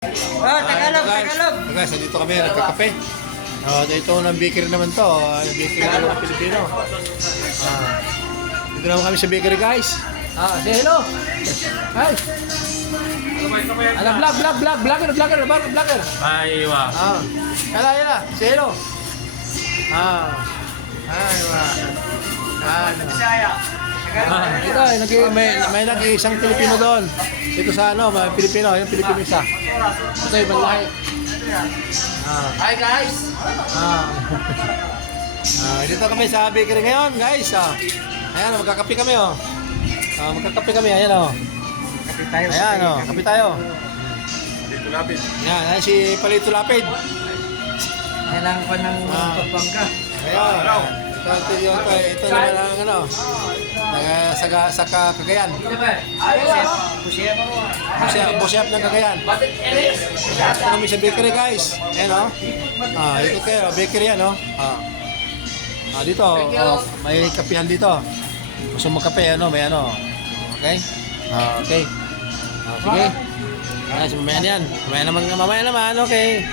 Tagalog, Tagalog. Guys, dito kami nagkakape. Ito ng bakery naman to. Bakery naman ng Pilipino. Dito naman kami sa bakery, guys. Say hello. Hi. Vlogger. Aywa. Yala. Say hello. Aywa. Ito, may nag-iisang Pilipino doon. Dito sa may Pilipino, yung Pilipino isa. Ito, ibang lahi. Hi guys. Dito kami sa bakery ngayon, guys. Ayan, magkakape kami, magkakape kami, ayan, Kapit tayo. Ayan, kape tayo. Dito lapit. Ayan, si Palito Lapid. Kailangan pa ng Pampanga. Ayan. Ito naman ang sa Cagayan. Busyap ng Cagayan. Ito kami sa bakery, guys. Ayan, ito kayo, bakery yan, dito, may kapihan dito. Gusto mo kape, may okay? Okay. Sige. Mamaya naman, okay.